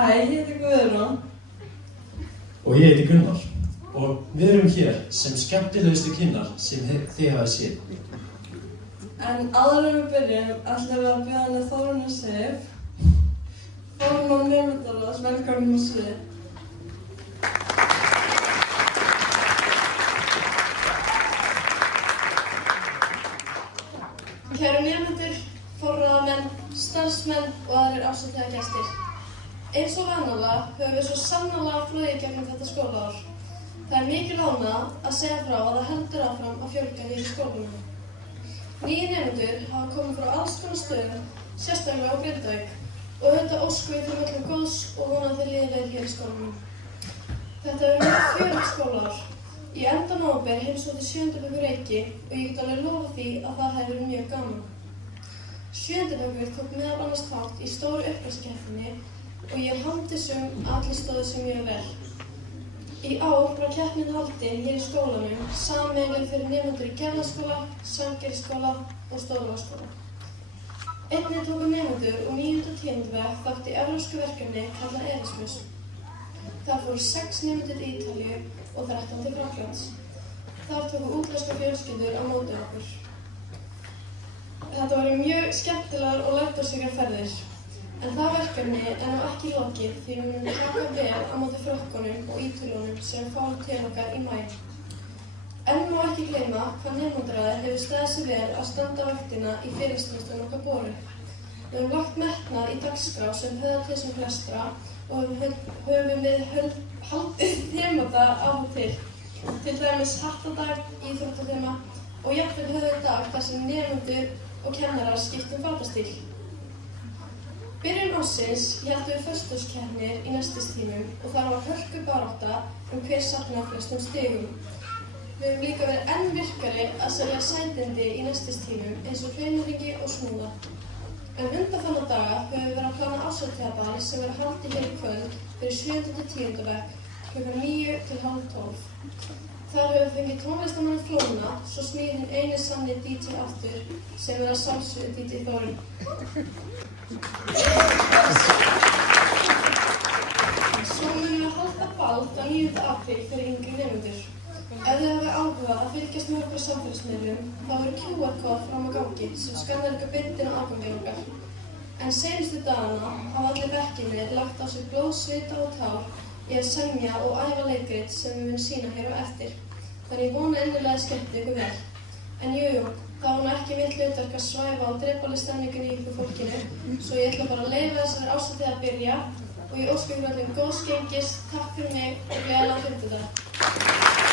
Hæ, ég heiti Guðrún. Og ég heiti Gunnar. Og við erum hér sem skemmtilegustu kynnar sem þið hafið séð. En áður en við byrjum ætlum við að bjóða henni Þórunni Sif, formann nemendaráðs, velkomin á svið. Kæru nemendur, forráðamenn, starfsmenn og aðrir ástæðlega gestir. Eins og vanalega höfum við svo sannarlega flogið gegnum þetta skólaár. Það er mikil ánægja að segja frá að það heldur áfram að fjölga hér í skólanum. Nýjir nemendur hafa komið frá alls konar stöðum, sérstaklega á Grindavík, og auðvitað óskum við þeim öllum góðs og vonandi líði vel hér í skólanum. Þetta hefur mjög fjölgt skólaár. Í enda nóvember heimsótti 7. bekkur Reyki og ég get alveg lofa því að það hefur verið mjög gaman. 7. bekkur tók meðal annars þátt í stóru uppreisnarkeppninni og ég er handviss að allir stóðu sig mjög vel. Í ár var keppnin haldin hér í skólanum sameiginleg fyrir nemendur í Gerðaskóla, Sandgerðisskóla og Stóravarsskóla. Einnig tóku nemendur úr 9. og 10. bekk þátt í evrópsku verkefni kallað Erasmus. Þar fóru 6 nemendur til Ítalíu og 13 til Frakklands. Þar tóku útlenskar fjölskyldur á móti okkur. Þetta voru mjög skemmtilegar og lærdómsríkar ferðir. En það verkefni er nú ekki lokið því við munum taka vel á móti frökkunum og Ítölunum sem fáum til okkar í maí. En má ekki gleyma hvað nemendaráðið hefur staðið sig vel að standa vaktina í félagsþjónustunni okkar boru. Við höfum lagt metnað í dagskrá sem höfðar til sem flestra og höfum við haldið þemata af og til dæmis hattadag, íþróttaþema og jafnvel höfum dag þar sem nemendur og kennarar skiptum fatastíl. Byrjun ársins héldum við föstudagskeppnir í nestistímum og þar var hörkubarátta hver safnaði flestum stigum. Við höfum líka verið enn virkari að selja sætindi í nestistímum eins og hreinuringi og snúða. En undanfarna daga höfum við verið að plana árshátíðarball sem verður haldið hér í kvöld fyrir 7. til 10. bekk kl. 9 til hálf 12. Þar höfum við fengið tónlistarmanninn Flóna, svo snýr hinn eini sanni DJ aftur sem er að sjálfsögðu DJ Þórunn. Svo munum við halda ball á 9. apríl fyrir yngri nemendur. Ef þið hafið áhuga að fylgjast með okkur á samfélagsmiðlum, þá verður QR-kóð fram á gangi sem skannar ykkur beint inn á aðganginn okkar. En seinustu dagana hafa allir bekkirnir lagt á sig blóð, svita og tár í að semja og æfa leikrit sem við munum sýna hér á eftir. Þannig ég vona innilega að skemmti ykkur vel. En jú, það var nú ekki mitt hlutverk að svæfa og drepa alveg stemningunni í ykkur fólkinu, svo ég ætla bara að leyfa þessari árshátíð að byrja og ég óska ykkur öllum góðs gengis, takk fyrir mig og gleðilegan fimmtudag.